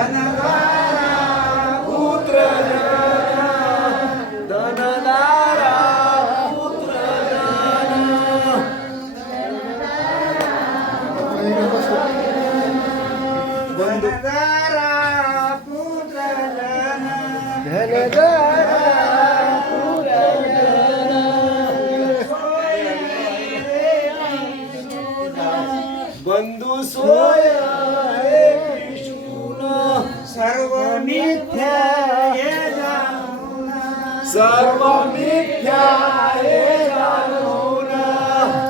धनधारा पुत्र धनधारा पुत्र धनधारा पुत्र धनधारा बंधू सोय सर्व मिथ्या हे जाणून सर्व मिथ्या हे जाणून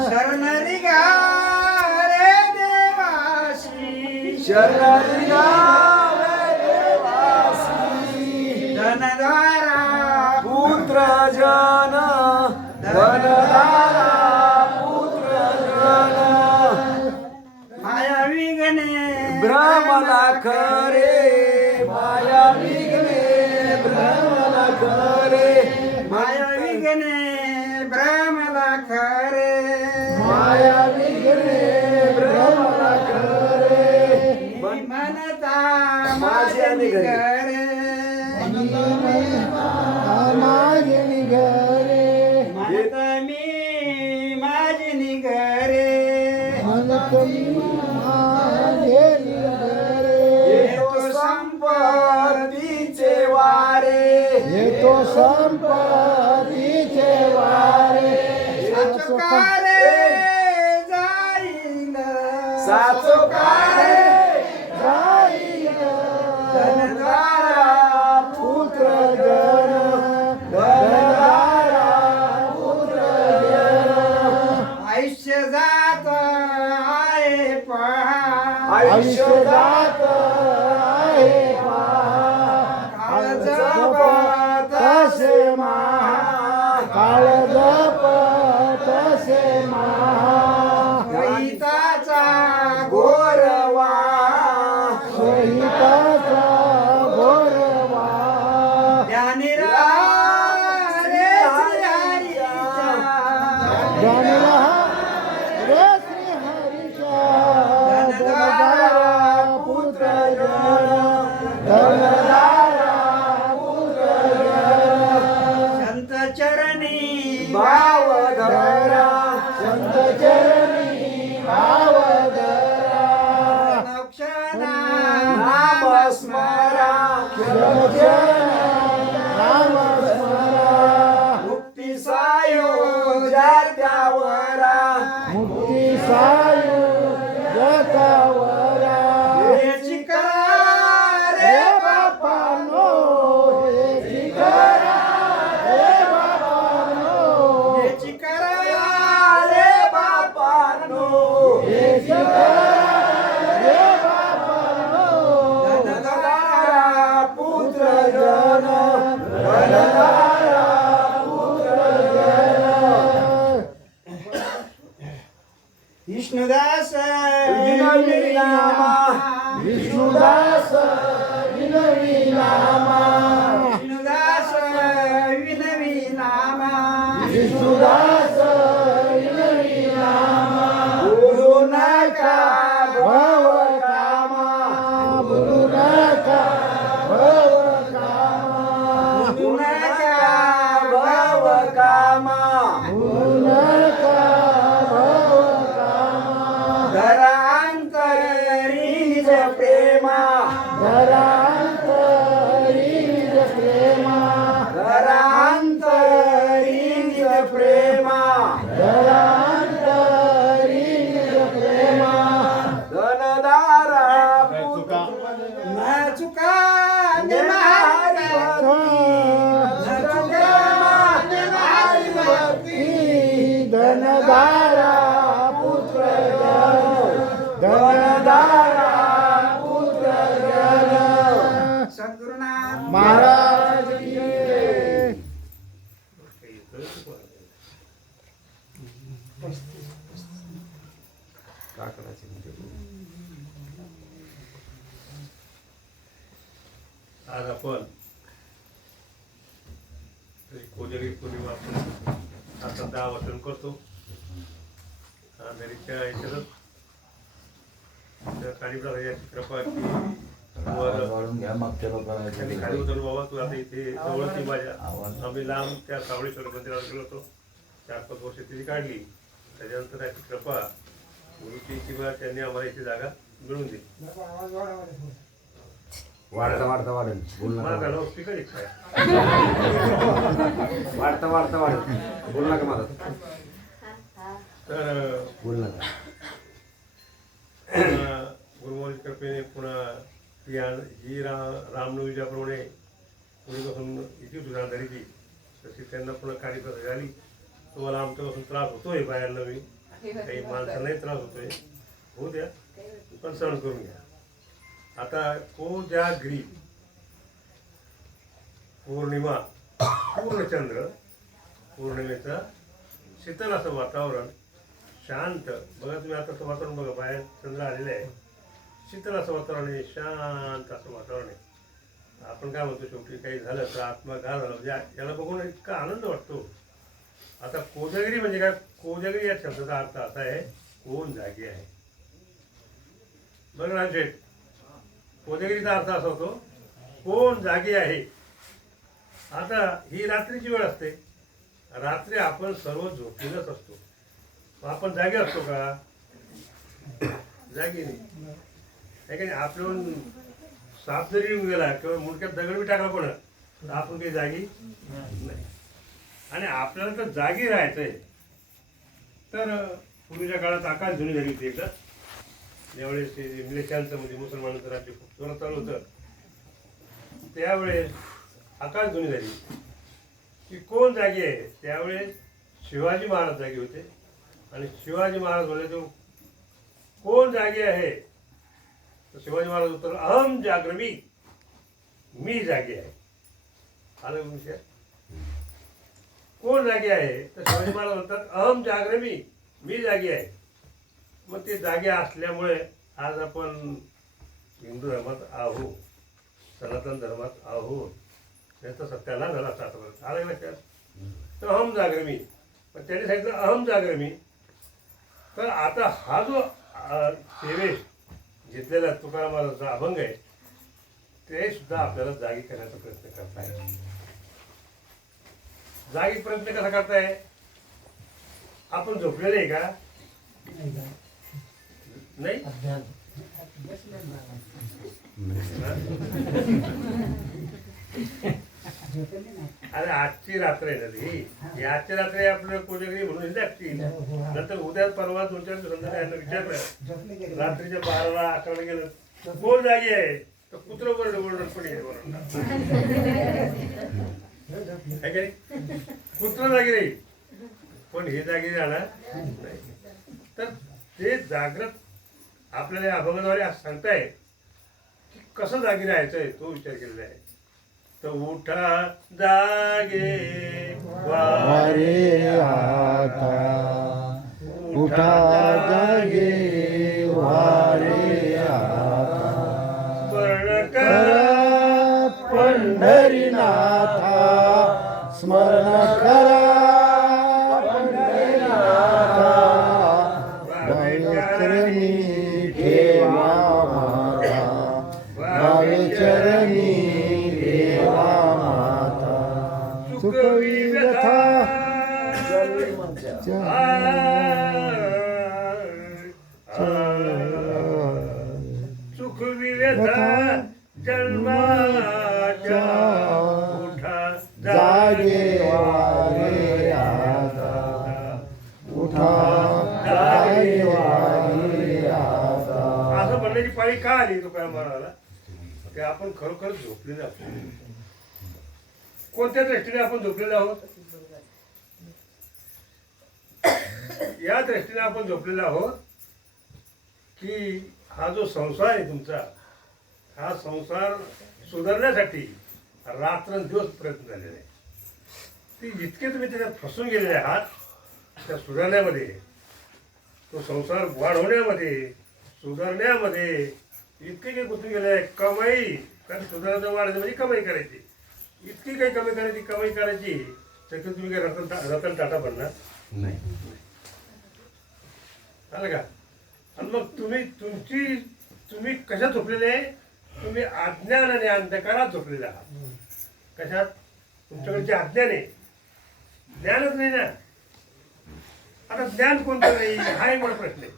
शरण निघा रे देवासी शरण निघा रे देवासी धनधारा पुत्र जन धनधारा पुत्र जन माया विघ्ने ब्रह्मला खरे माया विघ्ने ब्रह्मला खरे माया विघ्ने ब्रह्मला खरे माया विघ्ने ब्रह्मला खरे मनता माझ्या घरे माझ्या घरे म्हणता मी माझी घरे संपत्तीचे वारे येतो संपत्तीचे वारे साचोकारे जाईल साचोकारे जाईल धनधारा पुत्र जन धनधारा पुत्र जन आयुष्य जात आहे पहा आयुष्य जात आहे काळ जपत से महा काळ जपत से महा गीताचा गोरवा गीताचा गोरवा ज्ञानी राहा रे हरीचा ज्ञानी राहा रे श्री हरीचा धनधारा पुत्र जन धनधारा पुत्र जन संत चरणी भाव धरा संत चरणी भाव धरा क्षणा नाम स्मरा नाम स्मरा मुक्ती सायो जात्यावरा मुक्ती सायो जात्यावरा हेची करा रे बापानो हेची करा रे बापानो हेची करा रे बापानो हेची करा रे बापानो धनधारा पुत्र जन धनधारा पुत्र जन विष्णुदास विनवी नामा विष्णुदास विनवी नामा विष्णुदास विनवी नामा विष्णुदास विनवी नामा गुरु नका भव कामा गुरु नका भव कामा गुरु नका भव कामा गुरु नका भव कामा धरांतरी निज प्रेमा धरांतरी निज प्रेमा धरांतरी निज प्रेमा धरांतरी निज प्रेमा धनधारा पुत्र न चुका निमारी भक्ती धनधारा पुत्र जन धनधारा पुत्र जन सद्गुरुनाथ महाराज की जय. आज आपण कोजारी पौर्णिमा आता 10 वर्षांनी करतो. अंधारीच्या ह्याच्यात काळीबळा याची कृपा की या मागच्या त्यांनी खाली लोकांना उतरलो, बाबा तू आता इथे जवळची माझ्या आम्ही लांब त्या सावळेश्वर मंदिरावर गेलो होतो. 4-5 वर्ष तिची काढली. त्याच्यानंतर त्याची कृपा गुरुची किंवा त्यांनी आम्हाला इथे जागा मिळून दिली. वाढता वाढता वाढेल बोल मला नका झालं स्पीकर एक काय वाढता वाढता वाढेल बोल नका मला तर बोल नका गुरुमौली कृपेने पुन्हा ही रामनवमीच्याप्रमाणे पूर्वीपासून इथे सुद्धा धरीची तशी त्यांना पुन्हा कार्यपद्धती झाली. तुम्हाला आमच्यापासून त्रास होतोय बाहेर नवी काही माणसांनाही त्रास होतोय, होऊ द्या पण सहन करून घ्या. आता कोजागरी पौर्णिमा, पूर्णचंद्र, पौर्णिमेचं शीतल असं वातावरण, शांत. बघा तुम्ही आताचं वातावरण बघा, बाहेर चंद्र आलेलं आहे, शीतल असं वातावरण आहे, शांत असं वातावरण आहे. आपण काय म्हणतो शेवटी काही झालं तर आत्मा गार झाला म्हणजे याला बघून इतका आनंद वाटतो. आता कोजागिरी म्हणजे काय? कोजागिरी या शब्दाचा अर्थ असा आहे कोण जागी आहे. बघा शेठ, कोजागिरीचा अर्थ असा होतो कोण जागी आहे. आता ही रात्रीची वेळ असते, रात्री आपण सर्व झोपलेलंच असतो. आपण जागे असतो का? जागी नाही. आहे का नाही? आपल्याहून साप जरी येऊन गेला किंवा मुंडक्यात दगड बी टाकला कोणा तर आपण काही जागी नाही. आणि आपल्याला तर जागी राहायचंय. तर पूर्वीच्या काळात आकाश धुनी झाली होती एकदा, ज्यावेळेस इंग्लिशांचं म्हणजे मुसलमानांचं राज्य खूप जोरात चालू होतं. त्यावेळेस आकाश धुनी झाली की कोण जागी आहे. त्यावेळेस शिवाजी महाराज जागी होते आणि शिवाजी महाराज बोलले तो कोण जागी आहे. तर शिवाजी महाराज उत्तर अहम जाग्रमी, मी जागी आहे. आलं विषय कोण जागी आहे. तर शिवाजी महाराज म्हणतात अहम जाग्रमी, मी जागी आहे. मग ते जागे असल्यामुळे आज आपण हिंदू धर्मात आहोत, सनातन धर्मात आहोत. त्याचा सत्याला झाला असता आतापर्यंत. आलं लक्षात? तर अहम जाग्रमी, पण त्यांनी सांगितलं अहम जाग्रमी. तर आता हा जो सेवेश घेतलेला तुकाराम महाराजांचा अभंग आहे ते सुद्धा आपल्याला जागी करण्याचा प्रयत्न करताय. जागी प्रयत्न कसा करताय? आपण झोपलेले आहे का? नाही. अरे आजची रात्र आहे ना ती आजची रात्र आपलं कोजागिरी म्हणून लागतील. नंतर उद्या परवा 2-4 दिवसांना यांना विचारलं रात्रीच्या 12ला 11ला गेलं कोण जागी आहे तर कुत्र बरोबर पण आहे. कुत्र जागी नाही पण हे जागी राहणार नाही. तर ते जागृत आपल्याला या अभंगाद्वारे आज सांगताय की कसं जागी राहायचंय तो विचार केलेला आहे. तर उठा जागे वारे आता उठा जागे वारे आता स्मरण करा पंढरीनाथा स्मरण करा पंढरीनाथा भावेचरणी ठेवा माता भावेचरणी सुखवी व्यथा सुखवी व्यथा जन्माच्या उठा जागे वारे आता उठा जागे वारे आता. असं म्हणण्याची पाळी का आली तुकाराम महाराजाला? की आपण खरोखर झोपलेलो आहोत. कोणत्या दृष्टीने आपण झोपलेलो आहोत? या दृष्टीने आपण झोपलेलो आहोत की हा जो संसार आहे तुमचा, हा संसार सुधारण्यासाठी रात्रंदिवस प्रयत्न झालेला आहे. ती इतके तुम्ही त्याच्यात फसून गेलेले आहात त्या सुधारण्यामध्ये, तो संसार वाढवण्यामध्ये, सुधारण्यामध्ये इतके काही गुंतून गेले आहे. कमाई, कारण सुधारायचं वाढायचं म्हणजे कमाई करायची, इतकी काही कमाई करायची तर तुम्ही काय रतन टाटा बनणार नाही. आलं का? आणि मग तुम्ही कशा झोपलेले? तुम्ही अज्ञान आणि अंधकारात झोपलेला आहात. कशात? तुमच्याकडे जे अज्ञान आहे, ज्ञानच नाही ना. आता ज्ञान कोणतं नाही हा एक मोठा प्रश्न आहे.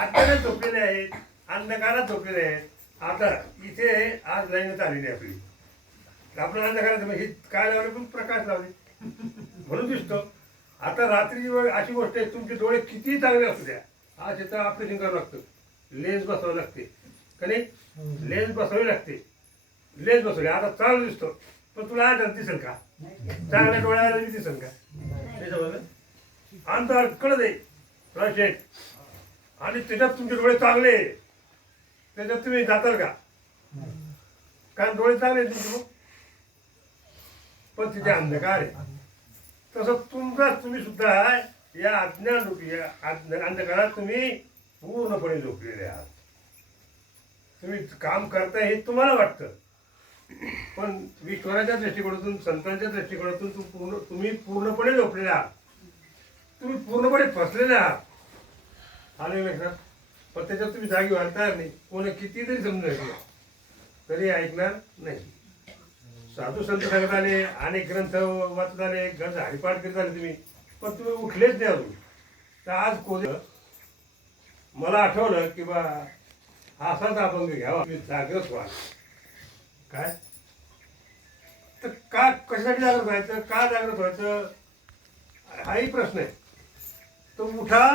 अज्ञानात झोपलेले आहेत, अंधकारात झोपलेले आहेत. आता इथे आज लाईनच आलेली आहे आपली. आपण अंधकारात हे काय लावले, पण प्रकाश लावले म्हणून दिसतो. आता रात्री अशी गोष्ट आहे, तुमचे डोळे किती चांगले असू द्या, आज इथं ऑपरेशन करावं लागतं, लेन्स बसवावं लागते का नाही? लेन्स बसवावी लागते. लेन्स बसवले आता चांगलं दिसतो, पण तुला आज दिसेल का? चांगल्या डोळ्याला दिसेल का? अंधार कळत आहे शेठ, आणि त्याच्यात तुमचे डोळे चांगले, त्याच्यात तुम्ही जाताल का? कारण डोळे चांगले तुमचे, पण तिथे अंधकार आहे. तसं तुम्ही सुद्धा या अज्ञान रूपी अंधकारात तुम्ही पूर्णपणे झोपलेले आहात. तुम्ही काम करताय हे तुम्हाला वाटतं, पण ईश्वराच्या दृष्टिकोनातून, संतांच्या दृष्टिकोनातून तुम्ही पूर्णपणे झोपलेले आहात. तुम्ही पूर्णपणे फसलेले आहात. आले लक्षात? पण त्याच्यात तुम्ही जागी व्हायला तयार नाही. कोणी किती तरी समजून तरी ऐकणार नाही. साधू संत सांगत आले, अनेक ग्रंथ वाचत आले, ग्रंथ हरिपाठ करीत आले तुम्ही, पण तुम्ही उठलेच नाही अजून. तर आज कोणी मला आठवलं की बा असाच अभंग घ्यावा, तुम्ही जागृत व्हा. काय तर का, कशासाठी जागृत व्हायचं, का जागृत व्हायचं हाही प्रश्न आहे. तो उठा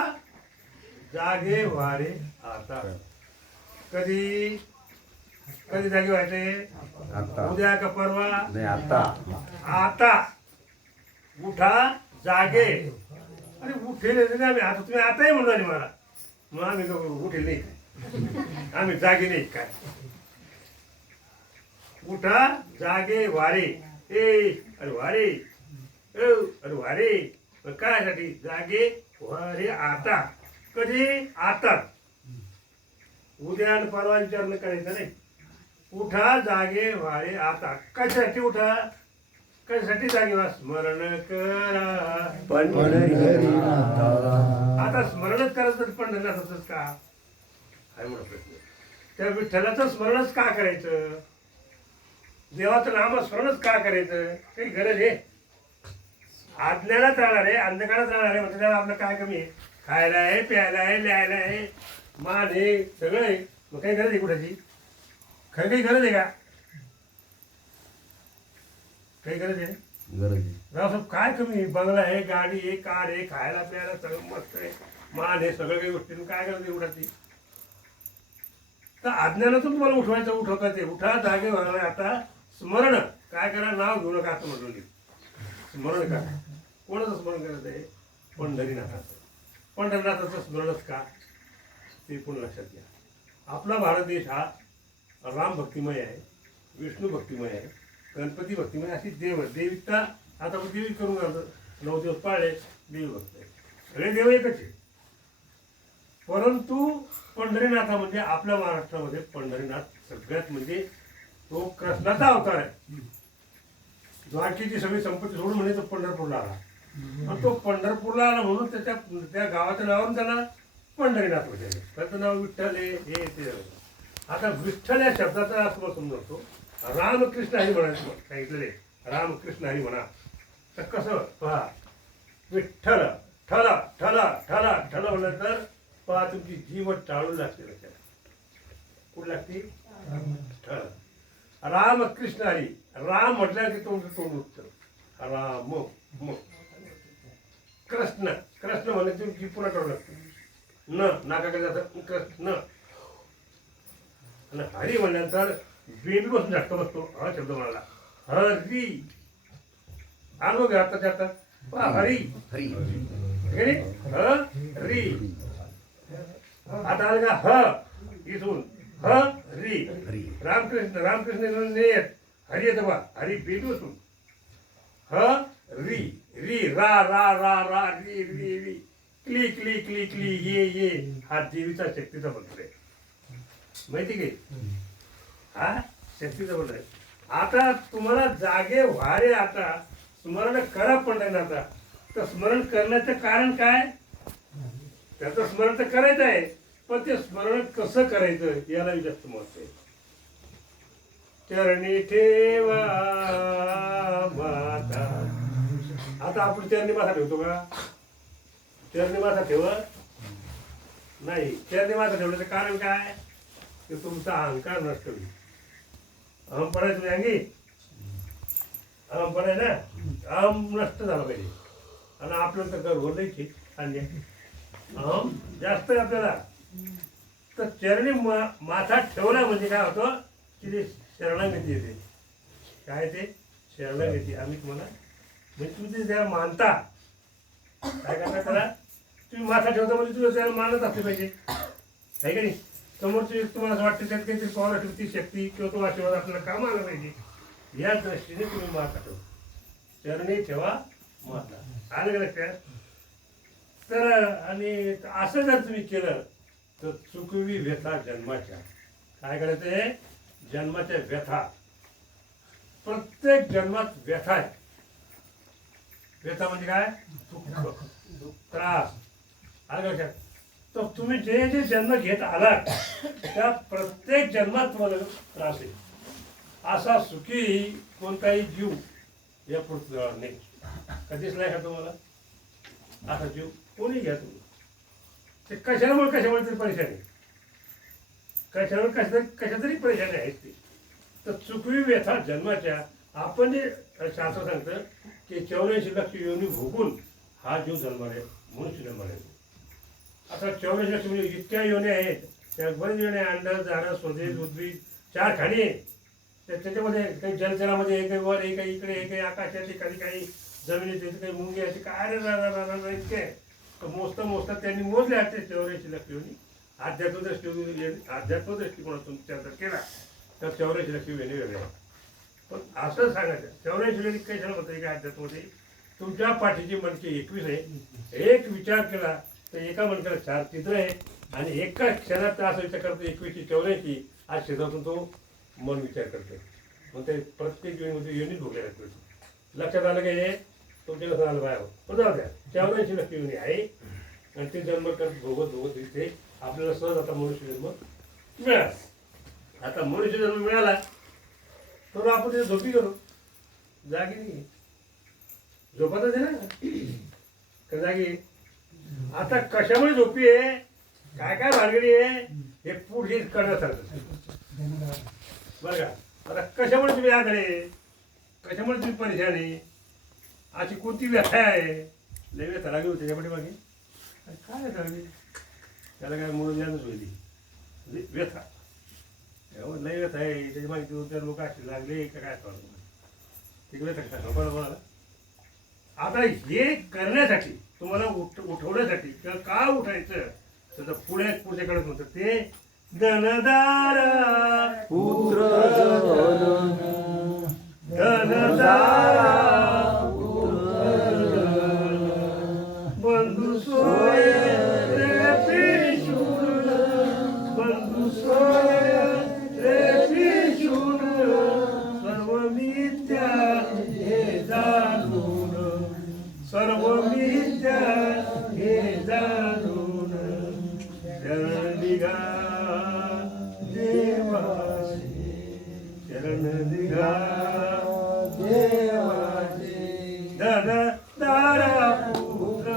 जागे वारे आता. कधी कधी जागे व्हायचे? उद्या का परवा? आता. आता उठा जागे. अरे उठेल आम्ही आता, तुम्ही आताही म्हणून आले मला, मग आम्ही लोक उठेल नाही काय, आम्ही जागे नाही काय? उठा जागे वारे. अरे वारे, अरे वारे काय साठी? जागे वारे आता. कधी? आता. उद्या आणि परवा विचारणं करायचं नाही. उठा जागे वारे आता. कशासाठी उठा, कशासाठी जागे व्हा? स्मरण करा पंढरीनाथ. आता स्मरणच करायचं तर पंढरीनाथच का? काय म्हणत प्रश्न. त्या विठ्ठलाचं स्मरणच का करायचं? देवाचं नामस्मरणच का करायचं? काही गरज आहे? अज्ञानात राहणार आहे, अंधकारात राहणार आहे, म्हणजे त्याला आपलं काय कमी आहे? खायला आहे, प्यायला आहे, लिहायला आहे, मान आहे, सगळं आहे. मग काही गरज आहे कुठाची? खरं काही गरज आहे का? काही गरज आहे? रावसाहेब काय कमी? बंगला आहे, गाडी आहे, कार आहे, खायला प्यायला सगळं मस्त आहे, मान आहे, सगळं काही गोष्टी, काय गरज आहे उठाची? तर अज्ञानातून तुम्हाला उठवायचं, उठवता ते. उठा जागे व्हायला आता. स्मरण काय करा? नाव घेऊ नका असं म्हटलं. स्मरण करा. कोणाचं स्मरण करायचं आहे? पंढरीनाथाचं. पंढरीनाथाचं स्मरणच का ते पण लक्षात घ्या. आपला भारत देश हा राम भक्तिमय आहे, विष्णू भक्तिमय आहे, गणपती भक्तिमय, अशी देविकता आता देवी करून घालतो. 9 दिवस पाळले, देवी भक्त आहे, सगळे देव एकच आहे. परंतु पंढरीनाथा म्हणजे आपल्या महाराष्ट्रामध्ये पंढरीनाथ सगळ्यात म्हणजे तो कृष्णाचा अवतार आहे. द्वारकेची सगळी संपत्ती सोडून म्हणजे तो पंढरपूरला आला. आणि तो पंढरपूरला आला म्हणून त्या गावाच्या नावावरून त्याला पंढरीनाथ म्हणजे. त्याचं नाव विठ्ठल आहे, हे ते. आता विठ्ठल या शब्दाचा अर्थ समजतो. रामकृष्ण हरी म्हणायचं सांगितलेले, रामकृष्ण हरी म्हणा. तर कसं पहा, विठ्ठल ठला ठला ठला ठला म्हणलं तर पहा तुमची जीव टाळून लागते. कुठं लागते? ठळ. रामकृष्ण हरी. राम म्हटलं की तुमचं तोंड उठतं. राम म कृष्ण. कृष्ण म्हणलं तुमची पुन्हा टाळू लागते. न नाकाकडे जातं कृष्ण. आणि हरी म्हणल्यानंतर बेबी बसून झटका बसतो. हा शब्द म्हणाला हरी. अनुभव घ्या आता त्यात. हरी हरी हरी. आता आलं का? ह इथून हरी. रामकृष्ण. रामकृष्ण नेत हरी येतं बा. हरी बेबी बसून हरी. री रा रा रा रा री री री. क्ली क्ली क्ली क्ली ये हा देवीचा शक्तीचा मंत्र आहे. माहिती की? हा शक्तीचा मंत्र आहे. आता तुम्हाला जागे व्हारे आता. स्मरण करा पंढरीनाथा. तर स्मरण करण्याचं कारण काय? त्याचं स्मरण तर करायचं आहे, पण ते स्मरण कसं करायचं याला जास्त महत्व आहे. चरणी ठेवा माता. आता आपण चरणी माथा ठेवतो का? चरणी माथा ठेवत नाही. चरणी माथा ठेवण्याचं कारण काय? की तुमचा अहंकार नष्ट होईल. अहंपणा आहे तुम्ही अंगी, अहंपणा आहे ना, अहम नष्ट झाला पाहिजे. आणि आपल्याला तर गर्व नाही आणले, अहम जास्त आहे आपल्याला. तर चरणी माथा ठेवला म्हणजे काय होतं की ते शरणागती येते. काय ते शरणागती. आम्ही तुम्हाला म्हणजे तुम्ही ते ज्याला मानता, काय करता त्याला तुम्ही माथा ठेवता म्हणजे तुम्ही त्याला मानत असले पाहिजे, आहे का नाही? समोरची तुम्हाला असं वाटतं त्यात काहीतरी पॉवर ती शक्ती किंवा तो आशीर्वाद आपल्याला काम आला पाहिजे. या दृष्टीने तुम्ही माथा ठेवा. चरणी ठेवा माथा. आलं का लक्षात? तर आणि असं जर तुम्ही केलं तर चुकवी व्यथा जन्माच्या. काय करायचं आहे? जन्माच्या व्यथा. प्रत्येक जन्मात व्यथा आहे. व्यथा म्हणजे काय? दुःख, त्रास. आलं का लक्षात? तर तुम्ही जे जे जन्म घेत आलात त्या प्रत्येक जन्मात तुम्हाला त्रास आहे. असा सुखी कोणताही जीव या पृथ्वीवर नाही. कधीच नाही का तुम्हाला असा जीव कोणी घ्या तुम्ही. ते कशामुळे तरी परेशानी, कशा तरी परेशानी आहेत ते. तर चुकवी व्यथा जन्माच्या. आपण जे शास्त्र सांगतं की 84 लक्ष योनी भोगून हा जीव जन्माला आहे, मनुष्य जन्माला येतो. आता 84 लक्ष म्हणजे इतक्या योनी आहेत. त्या बरेच योनी, अंड, झाडं, स्वदेश, उद्भिद, 4 खाणी आहे. त्याच्यामध्ये काही जलचरामध्ये हे काही वर, हे काही इकडे, हे काही आकाशात, काही जमिनीत, काही मुंगे असे काय इतके. तर मोजता त्यांनी मोजले ते 84 लक्ष योनी. अध्यात्मदृष्टिकोनातून विचार जर केला तर 84 लक्ष योनी वेगळे आहे. पण असं सांगायचं 84 योनी कशाला होतं का अध्यात्ममध्ये? तुमच्या पाठीची मणके 21 आहे. एक विचार केला तर एका मणक्याला 4 चित्र आहे. आणि एका क्षणात असं विचार करतो 21 84 आज शेतातून तो मन विचार करतो. मग ते प्रत्येक युनिट भोगले लागतो. लक्षात आलं का? हे तुमच्या कसं आलं बाहेर. पण जाऊ द्या, 84 लक्ष युनी आहे. आणि ते जन्म करत भोगत इथे आपल्याला सहज आता मनुष्य जन्म मिळाला. आता मनुष्य जन्म मिळाला तर आपण ते झोपी करू. जागी नाही, झोपतच आहे ना का जागी? आता कशामुळे झोपी आहे, काय भानगडी आहे, हे पुढे करण्यासारखं बरं का? आता कशामुळे तुम्ही आकडे, कशामुळे तुम्ही परेशानी, अशी कोणती व्यथा आहे? लय व्यथा लागली होती त्याच्यामध्ये मागे. काय लागली त्याला? काय म्हणून यानच होईल व्यथा. लय व्यथा आहे त्याच्या मागे. 2-4 लोक असे लागले का काय तिकडे बरोबर. आता हे करण्यासाठी तुम्हाला उठवण्यासाठी किंवा का उठायचं तर पुढच्या काळात म्हणतात ते धनदारा पुत्र धनदारा बंधू सोय रे पिशून, बंधू सोय रे पिशून, सर्व मिथ्या हे जाणून, सर्व मिथ्या हे जाणून शरण निघा देवाचे, शरण निघा देवाचे. धन दारा पुत्र,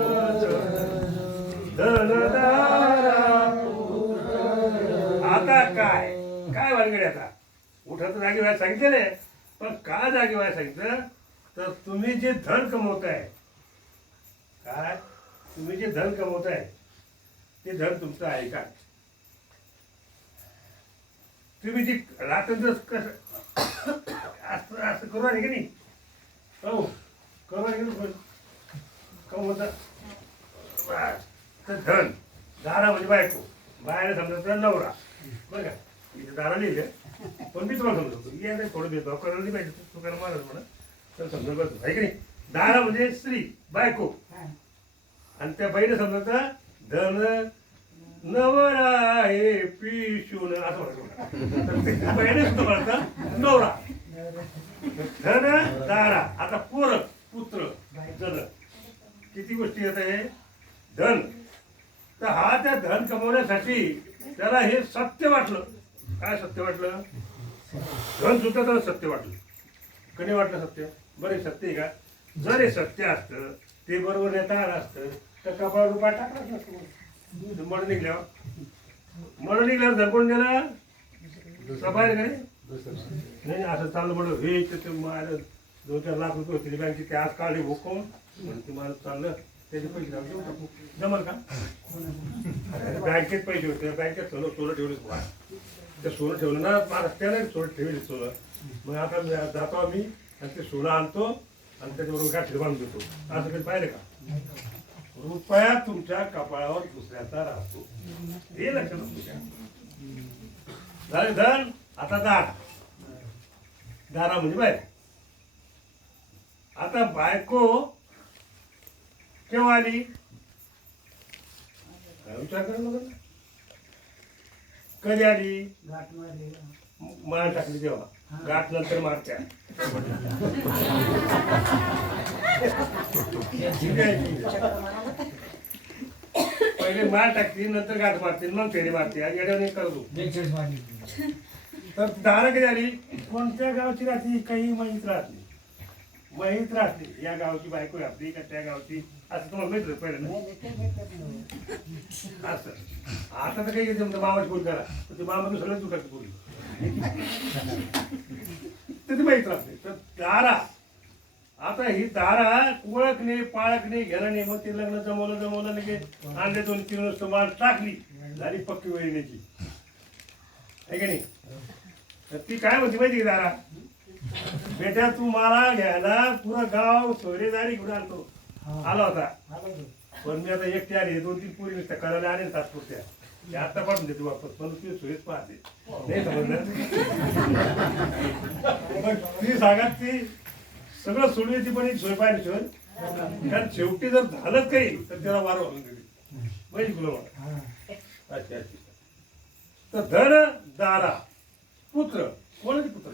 धन दारा पुत्र. आता काय भानगडी? आता उठत जागी व्हायला सांगितलेले, पण का जागी व्हायला सांगितलं तर तुम्ही जे धन कमवताय, काय तुम्ही जे धन कमवताय ते धन तुमचं आहे का? तुम्ही जी रात्र कसं असं करू आहे की नाही? हो करू आहे की नाही? कमवता तर धन. दारा म्हणजे बायको, बाहेर समजा नवरा. बरं का? इथे दारा लिहिलं पण मी तुम्हाला समजतो. या थोडं देतो करायला नाही पाहिजे, तू करा मला म्हणा तर समजा बघतो आहे की नाही? दारा म्हणजे स्त्री, बायको. आणि त्या बाईने समजायचं धन नवरा हे पिशून असं म्हणतो. बाईने सुद्धा म्हणतात नवरा. धन दारा. आता पोर पुत्र जन किती गोष्टी येत आहे. धन तर हा त्या धन कमवण्यासाठी त्याला हे सत्य वाटलं. काय सत्य वाटलं? धन सुद्धा त्याला सत्य वाटलं. कधी वाटलं सत्य? बरं हे सत्य आहे का? जर हे सत्य असतं ते बरोबर नेता आलं असतं तर कपाळ रुपया टाकला नसतं. मळ निघल्यावर धरपडून गेला सफाई नाही. नाही असं चाललं म्हणून हे माझं 2-4 लाख रुपये होते बँकेत ते आज काढले भोकून म्हणून ते मला चाललं त्याचे पैसे देऊ टाकू जमल का? बँकेत पैसे होते बँकेत सोनं ठेवलं ते सोनं ठेवलं ना महाराष्ट्राने सोनं ठेवले सोनं. मग आता जातो आम्ही आणि ते सोनं आणतो आणि त्याच्याबरोबर गाठी बांधून देतो. असं काही पाहिलं का? रुपया तुमच्या कपाळावर दुसऱ्याचा राहतो हे लक्षात तुमच्या झाले. धन आता दारा म्हणजे बाहेर. आता बायको केव्हा आली? विचार करा बघा. कधी आली? माळ टाकली तेव्हा. गाठ नंतर मारत्या. पहिले माळ टाकते नंतर गाठ मारते मग फेरी मारते. येड्याने करतो. तर दारा कधी आली? कोणत्या गावची राहते? काही माहीत राहत नाही. माहीत राहते या गावची बायको आपली का त्या गावची असं तुम्हाला माहित पहिलं ना. असं आता तर काही येते म्हणतो मामाची बोल करा तर ते मामा दुसऱ्याला तुटायची बोली तर ती माहीत राहते. तर दारा आता ही दारा ओळखणे पाळखणे घेणं नाही. मग ते लग्न जमवलं नाही की आणले 2-3 वर्ष माळ टाकली झाली पक्की वहिनीची आहे की नाही. तर ती काय म्हणते माहिती दारा? बेटा तू मला घ्यायला पुरं गाव सोयरेदारी घेऊन आणतो आला होता पण मी आता एकटी आली 2-3 पोरी नुसत्या करायला आले तात्पुरत्या ते आता पाठवून देते वापस पण ती सोयीच पाहते नाही समजलं. ती सांगत ती सगळं सोडून येते पण एक सोय पाहिजे सोय कारण शेवटी जर झालंच काही तर त्याला वार घालून देते माहिती तुला मला. अच्छा अच्छा. तर धन दारा पुत्र कोणाचे पुत्र?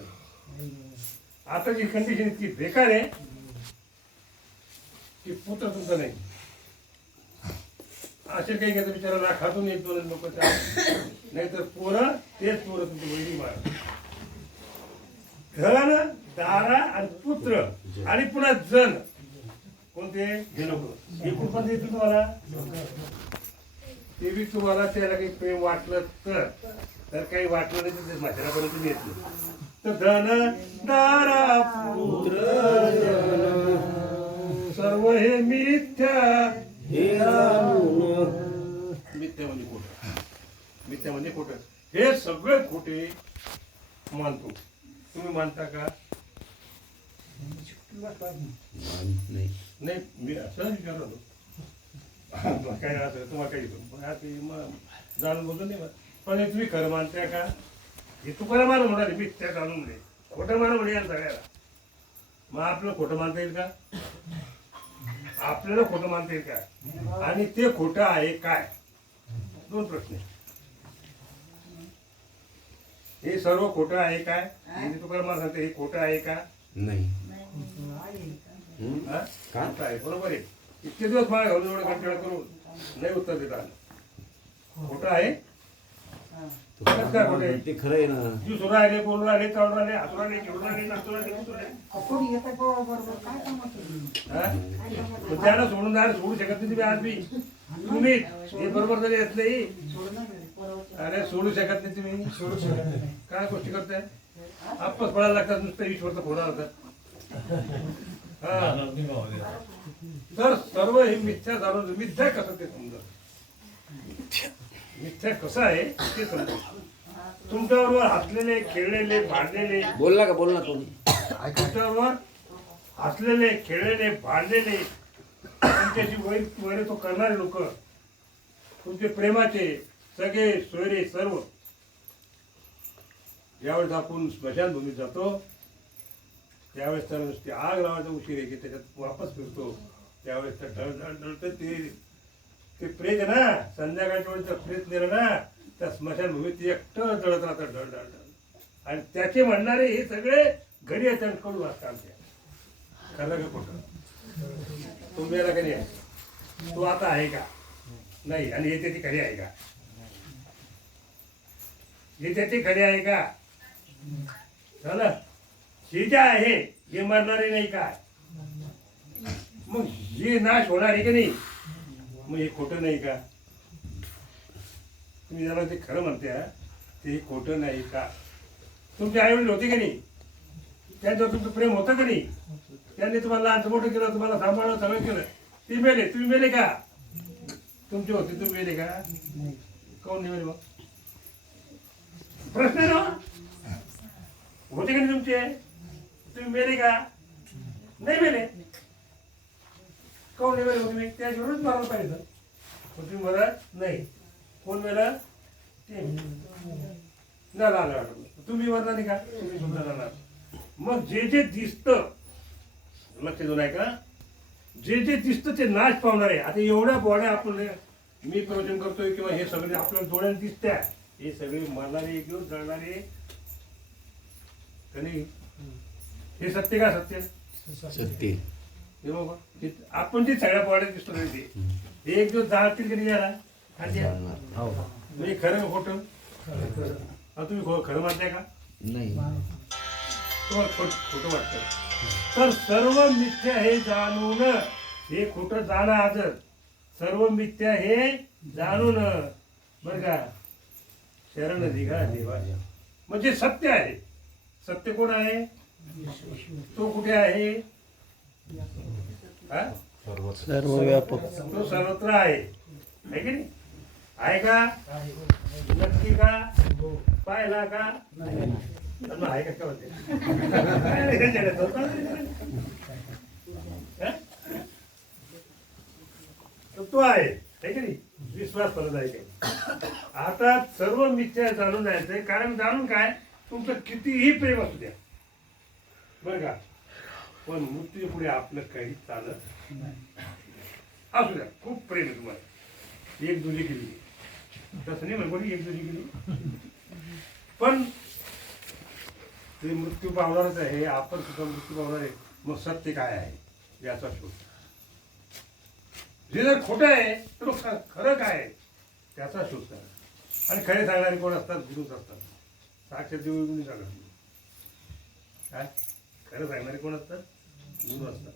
आता जी कंडिशन इतकी बेकार आहे की पुत्र तुमचा नाही. असे काही घेतं बिचारा लाखातून 1-2 लोक नाही तर पोरं तेच पोरं तुमची वहिनी मार. धन दारा आणि पुत्र आणि पुन्हा जन कोणते? हे नको. हे कुठं येते तुम्हाला? ते बी तुम्हाला त्याला काही प्रेम वाटलं तर काही वाटलं नाही तर म्हाताऱ्यापर्यंत येत नाही. तर धन दारा पुत्र सर्व हे मिथ्या. मिथ्या म्हणजे खोटं. मिथ्या म्हणजे खोटं. हे सगळे खोटे मानतो. तुम्ही मानता का? नाही मी असं विचारलो काय असं तुम्हाला काही जाणून बोलतो नाही पण तुम्ही खरं मानताय का? हे तू खरं मानू म्हणाले मी त्या जाणून नाही खोटं मानू म्हणे सगळ्याला. मग आपलं खोटं मानता येईल का? आपल्याला खोटं मानता येईल का? आणि ते खोटं आहे काय? 2 प्रश्न. हे सर्व खोटं आहे काय? तुकाराम महाराज सांगते हे खोटं आहे का? नाही. खोटं आहे बरोबर आहे. इतके दिवस मला घालून एवढं कंटाळा करून नाही उत्तर देता आलं. खोटं आहे ते खरं आहे ना. दिवस राहिले बोलून राहिले चालून राहिले हसून राहिले खेळून राहिले नाचून राहिले त्याला सोडून जायला सोडू शकत नाही तुम्ही. आज मी तुम्ही हे बरोबर जरी येत नाही. अरे सोडू शकत नाही तुम्ही. सोडू शकत नाही काय गोष्टी करताय? आपच पडायला लागतात नुसतं ईश्वरचा फोडा होतात. तर सर्व हे मिथ्या जाणून मिथ्या कसं ते समजा. मिथ्या कसं आहे ते समजा. तुमच्याबरोबर हसलेले खेळलेले भांडलेले बोलला का? बोलला तुम्ही. तुमच्याबरोबर हसलेले खेळलेले भांडलेले तुमच्याशी वैर तो करणारे लोक तुमचे प्रेमाचे सगळे सोयरे सर्व ज्यावेळेस आपण स्मशानभूमीत जातो त्यावेळेस त्याला नुसती आग लावायचा उशीर आहे की त्याच्यात वापस फिरतो त्यावेळेस तर ढळढळ ते प्रेत आहे ना संध्याकाळच्या वेळेस प्रेत नेलं ना त्या स्मशानभूमीत एकटं जळत राहतं ढळढळ आणि त्याचे म्हणणारे हे सगळे घरी येतात कडू असतात आमच्या. खरं का खोटं? तुम्ही याला कधी आहे तू आता आहे का? नाही. आणि येते ती खरी आहे का? येते ती खरी आहे का? झालं. हे जे आहे हे मरणारे नाही काय, मग हे नाश होणार आहे की नाही, मग हे खोटं नाही का? तुम्ही ज्याला ते खरं म्हणते ते खोटं नाही का? तुमचे आई वडील होते की नाही, त्यांच्यावर तुमचं प्रेम होतं की नाही, त्यांनी तुम्हाला लहानचं मोठं केलं, तुम्हाला सांभाळलं, सगळं केलं. ते मेले, तुम्ही मेले का? तुमचे होते, तुम्ही मेले का? कोण नाही मेले मग? प्रश्न आहे ना, होते का नाही तुमचे? तुम्ही मेले का? नाही मेले. कोण नाही मेले? तुम्ही त्याच्यावरच मारायला पाहिजे. पण तुम्ही मरत नाही. कोण मेलं? ते झालं. तुम्ही मरणार नाही का? तुम्ही सुद्धा जाणार. मग जे जे दिसतं, लक्ष देऊन आहे का, जे जे दिसतं ते नाश पावणार आहे. आता एवढ्या बॉड्या आपण मी प्रवचन करतोय किंवा हे सगळे आपल्याला डोळ्याने दिसत्या, हे सगळे मरणारे किंवा जळणारे नाही. हे सत्य का? सत्य सत्य. हे बाबा आपण जे सगळ्या बॉड्या दिसतो ते एक दिवस जातील की नाही याला म्हणजे खरं खोटं? तुम्ही खरं म्हणताय का? नाही. तुम्हाला खोटं वाटतं. तर सर्व मिथ्या हे जाणून, हे खोटं जाणं आजर, सर्व मिथ्या हे जाणून बरं का, शरण दिघा देवा. म्हणजे सत्य आहे. सत्य कोण आहे? तो कुठे आहे? सर्व व्यापक. तो सर्वत्र आहे की नाही? आहे का? नक्की का? पाहिला का? आहे का? तो आहे की नाही? विश्वास परत आहे का? आता सर्व मिथ्या जाणून जायचंय. कारण जाणून काय, तुमचं कितीही प्रेम असू द्या बरं का, पण मृत्यू पुढे आपलं काही चालत असू द्या. खूप प्रेम आहे तुम्हाला, एक दुजी केली तसं नाही म्हणून एक दुजी केली, पण ते मृत्यू पावणारच आहे. आपण सुद्धा मृत्यू पावणार आहे. मग सत्य काय आहे याचा शोध. जे जर खोटं आहे तर खरं काय आहे त्याचा शोध करा. आणि खरे सांगणारे कोण असतात? गुरुच असतात. साक्षात देव सांगत काय खरं सांगणारे कोण असतात? गुरु असतात.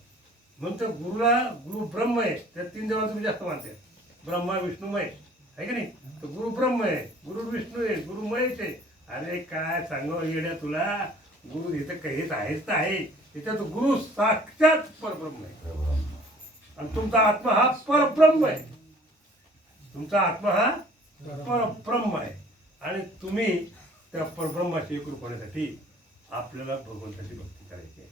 म्हणून त्या गुरुला, गुरु ब्रह्म आहे. त्या तीन देवाला तुम्ही जास्त मानते, ब्रह्मा विष्णुमय आहे की नाही? तर गुरु ब्रह्म आहे, गुरु विष्णू आहे, गुरु महेश आहे. अरे काय सांगावं येड्या तुला, गुरु इथं काहीच आहेच तर आहे. त्याच्यात गुरु साक्षात परब्रह्म आहे. आणि तुमचा आत्मा हा परब्रह्म आहे. तुमचा आत्मा हा परब्रह्म आहे. आणि तुम्ही त्या परब्रह्माशी एकरूप होण्यासाठी आपल्याला भगवंताची भक्ती करायची आहे.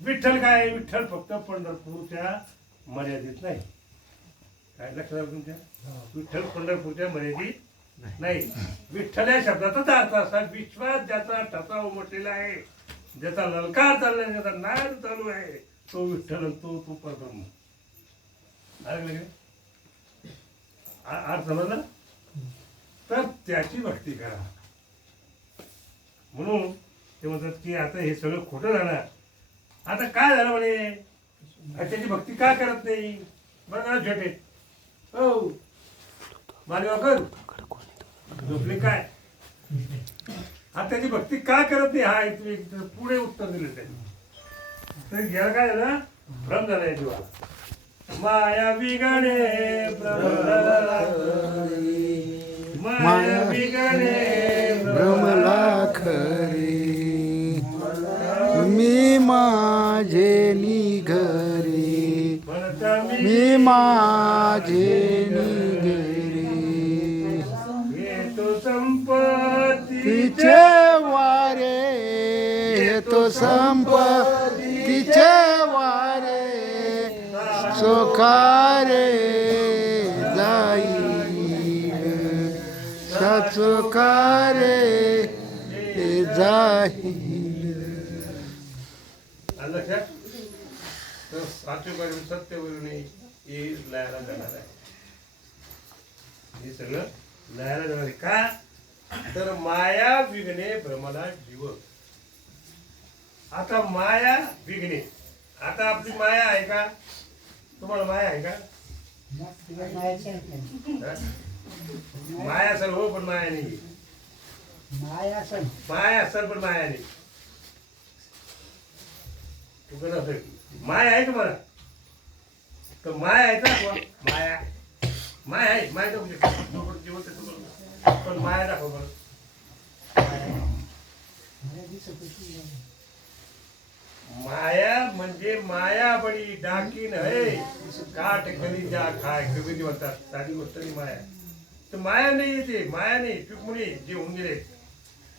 विठ्ठल काय? विठ्ठल फक्त पंढरपूरच्या मर्यादित नाही. काय लक्षात आलं तुमच्या? विठ्ठल पंढरपूरच्या मर्यादित नाही. विठ्ठल या शब्दाचाच अर्थ असा, विश्वास ज्याचा ठसा उमटलेला आहे, ज्याचा ललकार चाललाय, ज्याचा नाद चालू आहे, तो विठ्ठल. तो परब्रह्म. अर्थ समजला? तर त्याची भक्ती करा. म्हणून ते म्हणतात की आता हे सगळं खोटं झालं. आता काय झालं म्हणे, त्याची भक्ती का करत नाही? बरं ना छोटे हो मालेवाकर झोपले काय? आता त्याची भक्ती का करत नाही? हा तुम्ही पुढे उत्तर दिलं त्यांनी. तर घ्या काय झालं? भ्रम झालाय जीवा. माया बिगाडे माया बिगाडे भ्रमला खरी, मी माझे निघरी, मी माझे निघरी. येतो संपत्तीचे वारे, येतो संपत्तीचे वारे, सुखारे जाईल, सुखारे जाईल. लक्षात? तर साचेपर्यंत सत्यवरून हे लयाला जाणार आहे. हे सगळं लयाला जाणार आहे. का? तर माया विघ्ने भ्रमला जीव. आता माया विघ्ने, आता आपली माया आहे का? तुम्हाला माया आहे का? माया असेल हो, पण माया नाही. माया असेल पण माया नाही. तू कसं असेल माया आहे तुम्हाला तर माया आहे ना बुवा? माया माया आहे माया दाखवू शकतो जिवंत आहे तुम्हाला पण माया दाखव बरं माया म्हणजे माया बडी डाकीन है काट कली जा खाय कवी म्हणतात साधी गोष्ट नाही माया तर माया नाही येते माया नाही शुकमुनी जे होऊन गेले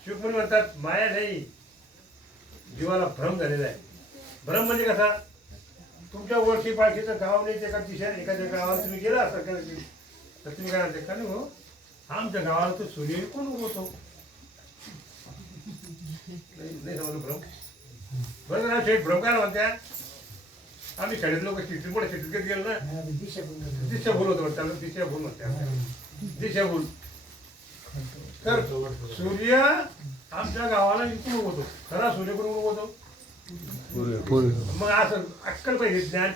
शुकमुनी म्हणतात माया नाही जीवाला भ्रम झालेला आहे भ्रम म्हणजे कसा तुमच्या ओळखी पाळखीचं गाव नाही एका दिशेने एखाद्या गावाला तुम्ही गेला असा तर तुम्ही काय म्हणते का नाही हो आमच्या गावाला तर सूर्य कोण उगवतो नाही समजलं भ्रम बरं ना शेठ भ्रम काय म्हणत्या आम्ही शाळेत लोक चिठ्ठी चिठ्ठीत गेलो ना दिशा भूल होतो म्हणतात दिशा भूल म्हणतात दिशा भूल तर सूर्य आमच्या गावाला इकडून उगवतो खरा सूर्य कोण उगवतो मग असं अक्कल पाहिजे ज्ञान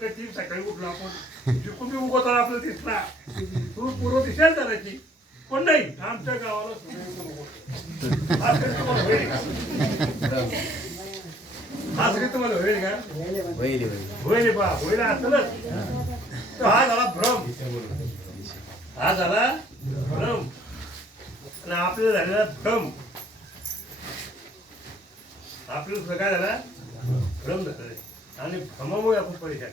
कधी सकाळी उठलो आपण जिकून उगवतो आपलं दिसला तू पूर्व दिशा करायची पण नाही आमच्या गावाला सूर्य उगवतो हा सगळं तुम्हाला होईल का होईल बा होईल असलच तर हा झाला भ्रम हा झाला भ्रम आणि आपल्याला झालेला भ्रम आपल्याला काय झाला भ्रम झाला आणि भ्रमामुळे आपण परेशान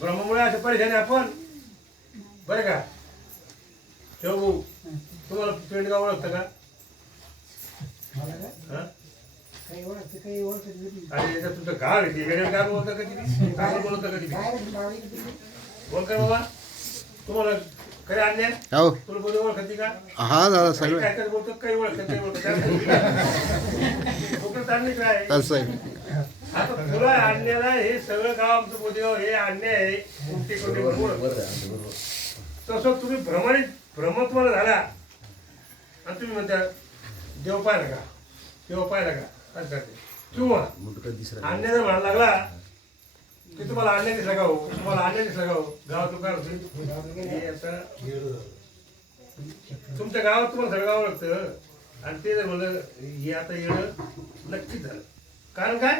भ्रमामुळे असं परेशान आपण बरं का शेवू तुम्हाला पेंडगाव ओळखतं का अरे याच्यात तुमचं गाव आहे वेगळ्या गाव बोलतं का किती काय बोलतं का किती बोल का बाबा तुम्हाला काही अन्याय हो तुला बोलू ओळखती का हा दादा सगळं काय काय बोलतो काही ओळखत काही ओळखत काय असं आहे आता तुला आणण्याला हे सगळं गाव आमचं बोलतो हे अन्याय आहे उलटी करून बरोबर तसं तुम्ही भ्रमत्वाला झाला आणि तुम्ही म्हणता देव पाहिला का देव पाहिला का असं करते किंवा अन्याय जर म्हणायला लागला की तुम्हाला अन्याय दिसला का हो तुम्हाला अन्याय दिसला का हो गावातून काय होतं आता तुमच्या गावात तुम्हाला सगळं गाव लागतं आणि ते जर म्हणलं हे आता येणं नक्कीच झालं कारण काय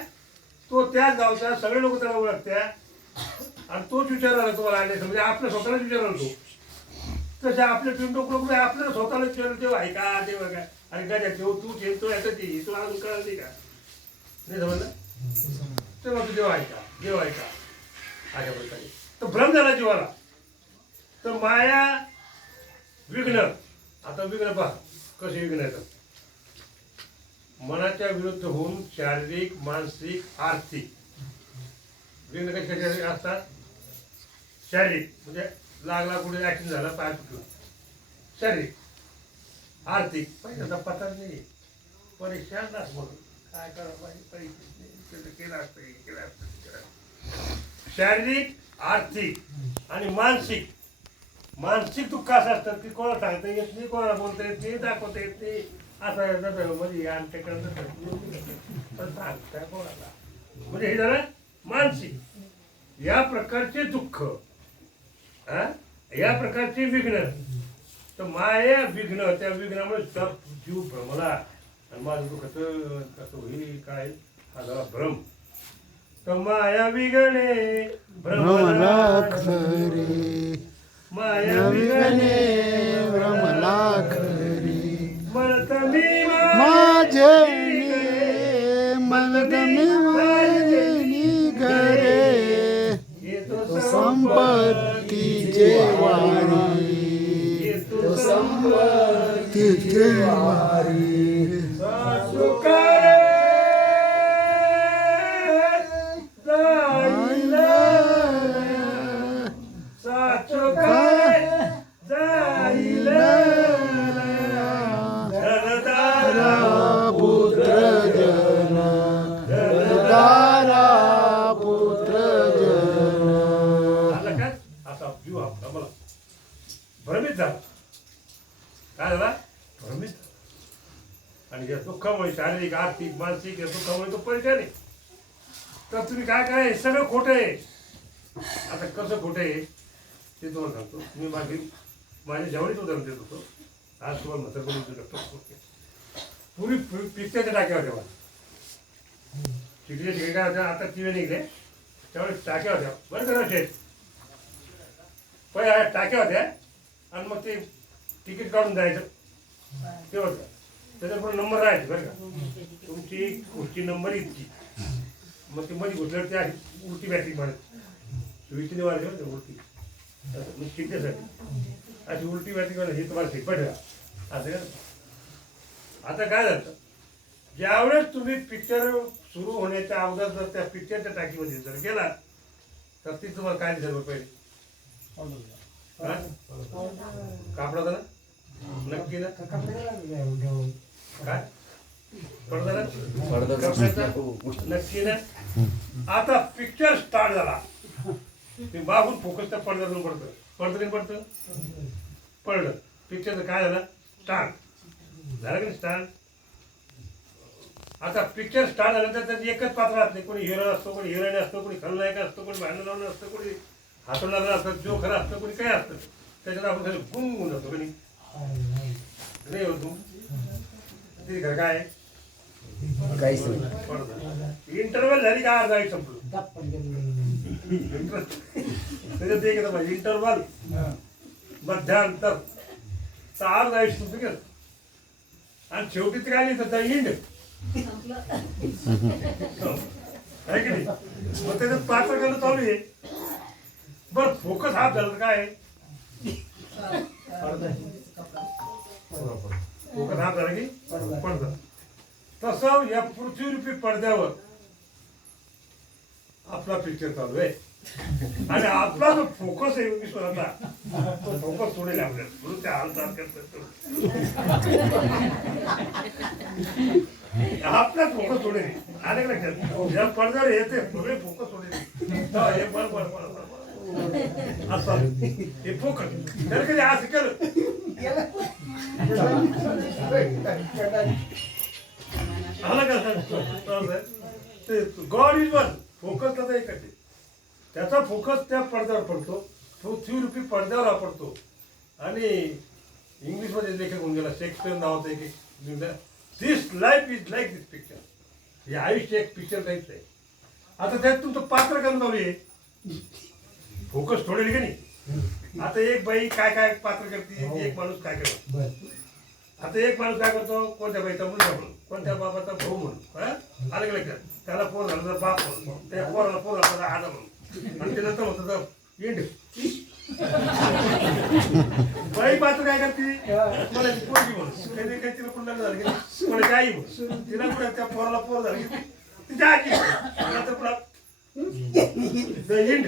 तो त्याच गावचा सगळे लोक त्याला ओळखत्या आणि तोच विचारला तुम्हाला अन्याय म्हणजे आपल्या स्वतःलाच विचारला तो तसे आपले पिंडोक लोक आपल्याला स्वतःला विचारलं देव आहे का देव आहे का अरे गाड्या देव तू ठेवतो याचं ती तुला अजून कळलं नाही का नाही समजलं तेव्हा तू देव आहे का देव आहे का अशा प्रकारे तर भ्रम झाला जीवाला तर माया विघ्न आता विघ्न पहा कसे विघ्न येतात मनाच्या विरुद्ध होऊन शारीरिक मानसिक आर्थिक विघ्न कसे कसे असतात शारीरिक म्हणजे लागला कुठे ऍक्सिडेंट झाला पाय तुटला शारीरिक आर्थिक पैशाचा पत्ता नाही परेशान म्हणून काय करावं पाहिजे पैसे केलं असतं शारीरिक आर्थिक आणि मानसिक मानसिक दुःख असं असतं की कोणाला सांगता येत नाही कोणाला बोलता येत नाही दाखवता येत नाही असं मध्ये आमच्याकडं पण सांगता कोणाला म्हणजे हे झालं मानसिक या प्रकारचे दुःख या प्रकारचे विघ्न तर माया विघ्न त्या विघ्नामुळे सब जीव भ्रमला आणि माझं दुःख कसं होईल काय हा झाला भ्रम तर माया विघणे भ्रमला खरी माया विघणे भ्रमला खरी म्हणत मी माझे मनत मी माझे घरे येतो संपत्तीचे वारी येतो संपत्ती तिचे वारी सुकारे जाईला साचुकारे जाईला धनदारा पुत्र जन धनदारा पुत्र जन आला काय असा जीव आपला मला भ्रमित झाला काय झाला भ्रमित आणि या दुःखामुळे शारीरिक आर्थिक मानसिक या दुःखामुळे तो परेशान आहे तर तुम्ही काय काय हे सगळं खोटं आहे आता कसं खोटं आहे ते तुम्हाला सांगतो मी माझ्या जेवणीच उदाहरण देत होतो आज तुम्हाला म्हातार करून देऊ शकतो पुरी पिक्चरच्या टाक्यावर ठेवा तिकडे तिकडे होत्या आता टीव्ही निघले त्यावेळेस टाक्या होत्या बरं करा शेत पहिले टाक्या होत्या आणि मग ते तिकीट काढून जायचं ते होतं त्याच्यावर पण नंबर राहायचे बरं का तुमची खुर्ची नंबर इतकी मग ती मध्ये घुसल्यावर त्या उलटी बॅटरी मारत सुईची निवारायची होते उलटी मग शिकण्यासाठी अशी उलटी बॅटरी मारत ही तुम्हाला शिकवत असं का आता काय झालं ज्यावेळेस तुम्ही पिक्चर सुरू होण्याच्या अगोदर जर त्या पिक्चरच्या टाकीमध्ये जर गेला तर ती तुम्हाला काय दिसेल पहिले कापडाचा ना नक्की ना काय पडदा ना नक्की ना आता पिक्चर स्टार्ट झाला ते मागून फोकस त्या पडद्यातून पडतं पडतं नाही पडतं पडलं पिक्चरचं काय झालं स्टार्ट झालं की स्टार्ट आता पिक्चर स्टार्ट झाल्यानंतर त्याचं एकच पात्र असते कोणी हिरो असतो कोणी हिरोईन असतो कोणी खलनायक असतो कोणी भांडण लावणं असतं कोणी हातवणारा असतं जो खरं असतं कोणी काय असतं त्याच्यात आपण खाली गुंग होऊन जातो कोणी नाही होतो ते घर काय काहीच इंटरव्हल झाली का अर्धा एक संपलं त्याच्यात एक येतं पाहिजे इंटरव्हल मध्यांतर तर अर्धा एक संपलं गेलं आणि शेवटी ते काय नाही तर इंड आहे की नाही मग त्याच्यात पात्र करणं चालू आहे बरं फोकस हात झालं तर काय फोकस हात झाला की पडदा तसं या पृथ्वीरूपी पडद्यावर आपला पिक्चर चालू आहे आणि आपला जो फोकस आहे ईश्वराचा तो फोकस सोडेल आपल्याला म्हणून त्या हालचाल करतो आपला फोकस सोडेल अनेक लक्षात या पडद्यावर येते सगळे फोकस सोडेल हे बरं बरं बरं बरं असं हे फोकस तर कधी असं केलं आला का गॉड इज वन फोकस त्याचा एकच आहे त्याचा फोकस त्या पडद्यावर पडतो तो पृथ्वीरूपी पडद्यावर वापरतो आणि इंग्लिशमध्ये लेखक होऊन गेला शेक्सपियर नावाचा एक this life is like this picture हे आयुष्य एक पिक्चर टाईपच आहे आता त्यात तुमचं पात्र करून चालू आहे फोकस थोडेल की नाही आता एक बाई काय काय पात्र करते एक माणूस काय करतो आता एक माणूस काय करतो कोणत्या बाईचा मुलगा म्हणून कोणत्या बाबाचा भाऊ म्हणून आलं की लक्षात त्याला पोर झालं तर बाप म्हणून त्या पोराला पोर झालं तर आडा म्हणून आणि ते नंतर होतं तर इंड बाई पात्र काय करते कोणाची पोरगी म्हणून काही काही तिला पुन्हा झालं की कोणाची आई म्हणून तिला पुढे त्या पोराला पोर झालं की तिच्या आजी नंतर पुन्हा इंड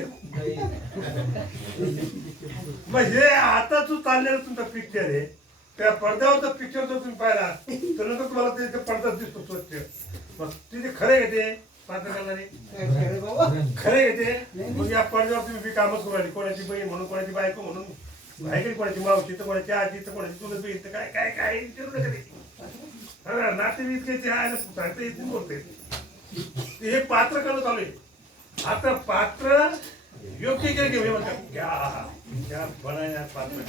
मग हे आता जो चाललेला तुमचा पिक्चर आहे त्या पडद्यावरचा पिक्चर जर तुम्ही पाहिला तर नंतर तुम्हाला ते पडदाच दिसतो स्वच्छ मग तिथे खरे घेते पात्र करणारे खरे घेते मग या पडद्यावर तुम्ही कामच करू राहिली कोणाची बहीण म्हणून कोणाची बायको म्हणून आहे कोणाची मावशी तर कोणाची आजी तर कोणाची तुला बहीण तर काय काय काय विचारू नका नातेवाईक आहे सांगता येत नाही बोलता येत हे पात्र करणं चालू आहे आता पात्र योग्य केलं घेऊ म्हणतात क्या बनाया पात्र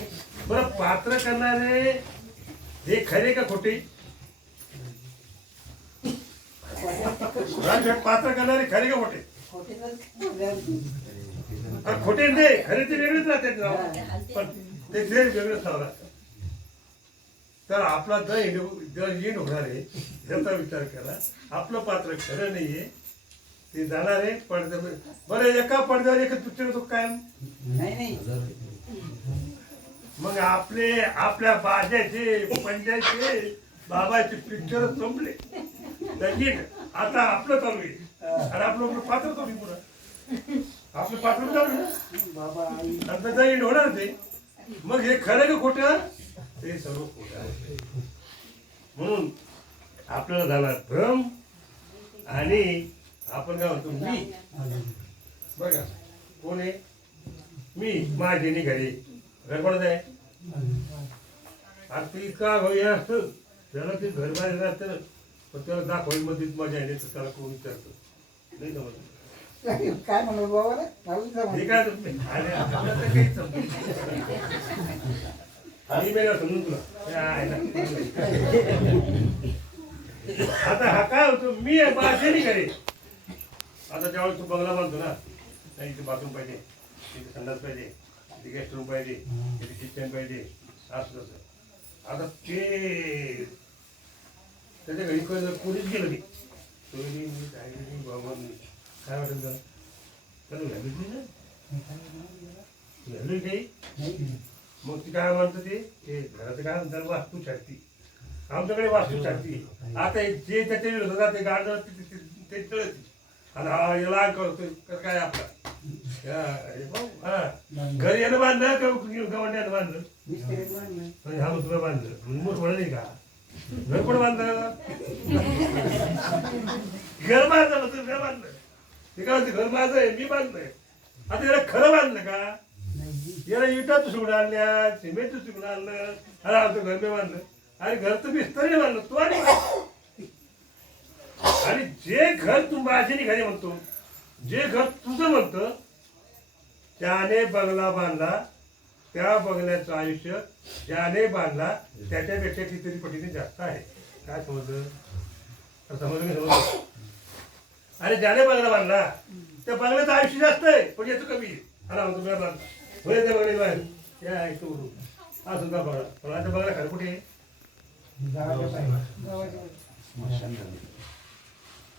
बरं पात्र करणारे हे खरे का खोटे पात्र करणारे खरे का खोटे खोटे नाही खरे ते वेगळेच राहते पण ते वेगळंच नाव राहतं तर आपला इंड होणार आहे याचा विचार केला आपलं पात्र खरं नाहीये ते जाणार आहे पडद्या बरं एका पडद्यावर एकच पिक्चर होतो कायम मग आपल्या बाजाचे पंजाचे बाबाचे पिक्चर संपले आता आपलं चालू आहे आणि आपलं पात्र चालू पुढं आपलं पात्र चालू नंतर इंड होणार ते मग हे खरं का खोटं ते सर्व खोटं आहे म्हणून आपल्याला झाला भ्रम आणि आपण काय म्हणतो मी बघा कोण आहे मी माझे घरी घर कोणाचं आहे आता इतका होई असतं त्याला ते घर बाहेर असतं पण त्याला दाखवायला मध्ये मजा आहे तर त्याला कोण विचारतं नाही समजलं काय म्हणू बाबा हे काय काही मी मेला समजून तुला आता हा काय होतो मी माझे घरी आता ज्यावेळेस तू बंगला बांधतो ना, नाही इथे बाथरूम पाहिजे, इथे संडास पाहिजे, इथे गेस्ट रूम पाहिजे, इथे किचन पाहिजे, असं तसं. आता ते त्याच्या घरी कोणीच गेलं नाही. सोयरी काय बाबा काय वाटत त्याला, त्याला व्हॅल्यूच नाही ना, व्हॅल्यू काही. मग ती काय म्हणतं ते घराचं काय म्हणतात वास्तू छाटती. आमच्याकडे वास्तू छाटती. आता जे त्याच्या विरोधात ते गाड ते चळत आणि हा याला करतोय तर काय आपला घरी यानं बांधलं का गवंड्यानं बांधलं, म्हणजे हा तुला बांधलं मोठ म्हणा नाही का, घर पण बांधलं, घर बांधलं तर घर बांधलं ते काय घर माझं आहे, मी बांधलंय. आता याला खरं बांधलं का, याला इटा चुकून आणल्या, सिमेंट चुकून आणलं, अरे आमचं घर मी बांधलं. अरे घर तर बिस्तरीने बांधलं तू, आणि जे घर तू माझ्याने घरी म्हणतो, जे घर तुझं म्हणतं, त्याने बंगला बांधला, त्या बंगल्याचं आयुष्य ज्याने बांधला त्याच्यापेक्षा कितीतरी पटीने जास्त आहे. काय समजलं, समजलं की समजलं. अरे ज्याने बंगला बांधला त्या बंगल्याचं आयुष्य जास्त आहे, पण याचं कमी आहे. अरे म्हणतो मी बांधला होय त्या बंगल्या बाहेर या इथं उडू हा सुद्धा बघा, पण आता बंगला खरं कुठे आहे,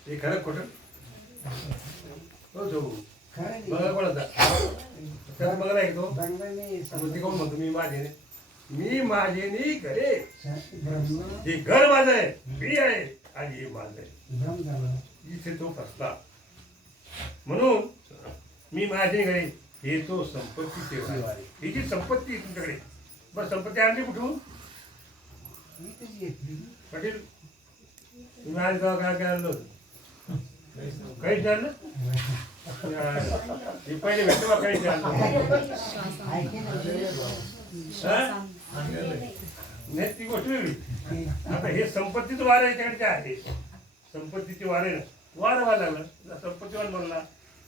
हे खरं खोटं हो जाऊ बघा कोणाचा त्यात बघा नाही तो ती कोण म्हणतो मी माझे घरे, हे घर माझं आहे, मी आहे आणि हे माझं आहे. इथे तो फसला. म्हणून मी माझे घरे हे तो संपत्ती सेवा, ही जी संपत्ती आहे तुमच्याकडे. बरं संपत्ती आणली कुठून पाटील, तुम्ही आज गाव काय काय आणलं होतं, काहीच आणलं हे पहिले भेटतो बा, काहीच आणलं नाही ती गोष्ट वेगळी. आता हे संपत्तीचं वार याच्याकडे काय आहे, संपत्तीचे वारे ना वार व्हायला लागलं, संपत्तीवान बनला,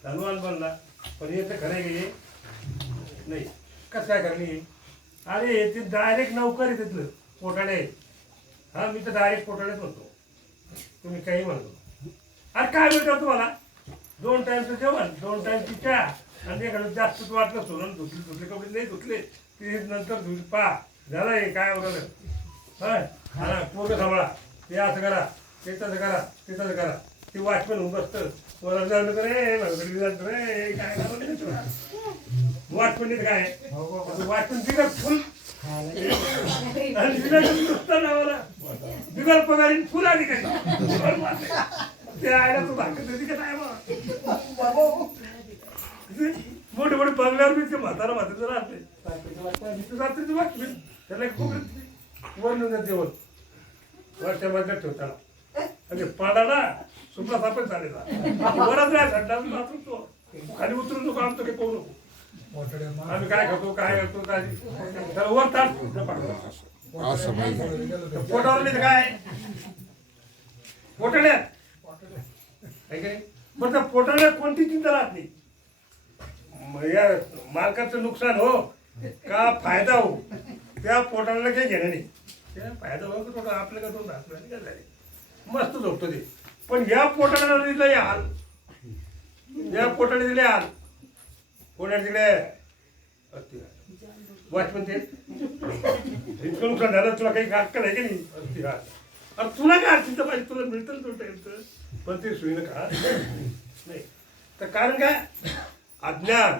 धनवान बनला. पण याचं खरं आहे नाही. कसं काय करली, अरे ते डायरेक्ट नौकर आहे तिथलं पोटाडे. हा मी तर डायरेक्ट पोटाडेच म्हणतो, तुम्ही काही म्हणतो. अरे काय मिळतं तुम्हाला, 2 टाइमचं जेवण, 2 टाइमची चहा, आणि एखादं जास्त वाटलं सोडून धुतले कपडे नाही धुतले ते नंतर धुत पा झालं. हे काय वगैरे हा पोरं सांभाळा, ते असं करा, ते तसं करा, ते तसं करा. ते वाचपण होऊन बसतं वर जाणं रे रे काय वाचपण काय वाचपण बिगर फुल आणि नुसतं नावाला बिगर पगारी फुल अधिकारी ते आयला तो भाकत होती का काय मोठे मोठे बंगल्यावर बी ते म्हातारं राहते रात्रीचं वाचपण त्याला वर न जेवण वरच्या मधल्या ठेवताना म्हणजे पाडाला सुपला सापच झालेला वरच राहा संडास बाथरूम तो खाली उतरून नको आमचं काही पाहू नको आम्ही काय खातो काय करतो काय त्याला वर ताट पोटावर नाही काय पोटाड्यात पण त्या पोटाड्यात कोणती चिंता राहत नाही. या मालकाचं नुकसान हो का फायदा हो त्या पोटाला काही घेणं नाही. त्या फायदा हो का आपलं का दोन काय झाले मस्त झोपतो ते. पण या पोटाला दिलं या हाल, या पोटाने दिले हाल, पोटाने दिले वाचपन ते इतकं नुकसान झालं तुला काही अक्कल आहे की नाही. अरे तुला काय अडचण पाहिजे, तुला मिळतं तो टाईमचं पण ते सोयीनं का नाही. तर कारण काय अज्ञान,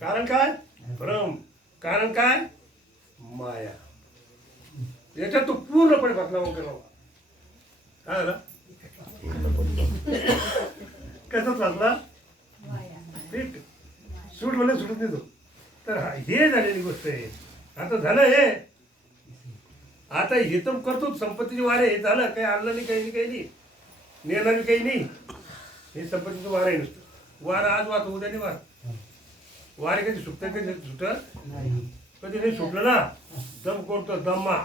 कारण काय भ्रम, कारण काय माया. याच्यात तो पूर्णपणे फसला मग केला काय झालं कसं फसला ठीक सूट मला सुटत नाही तो. तर हे झालेली गोष्ट आहे. आता झालं हे, आता हे तर करतो संपत्तीचे वारे हे झालं काही आणलं नाही काही नाही नेणार काही नाही. हे संपत्तीचं वार आहे नुसतं. वार आज वाच उद्या नाही वार. वारे कधी सुटत कधी सुटत कधी नाही सुटलं ना दम कोणतो दम्मा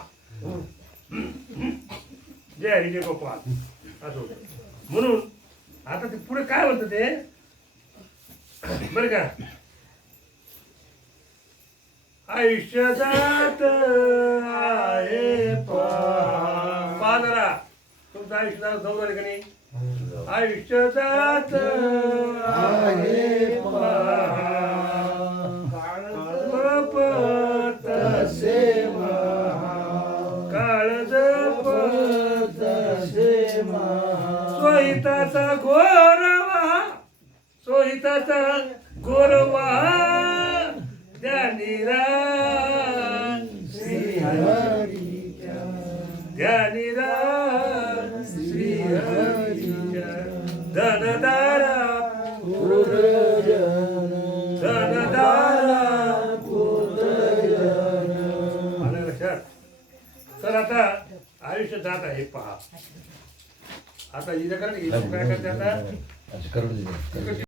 जय हरी जय गोपाल असं होतं. म्हणून आता ते पुढे काय म्हणतं ते बरं का आयुष्यात आहे पादरा तुमचं आयुष्य जाऊ झालं का नाही आयुष्य जात आहे पहा तसे काळज तसे सोहिताचा गोरवा सोहिताचा गोरवा ज्ञानीरा हरीच्या ज्ञानीरा श्री हरीच्या धनदारा पुत्रजन धनदारा पुत्रजन आलं लक्षात. तर आता आयुष्य जात आहे पहा. आता हिचं काय करते आता करून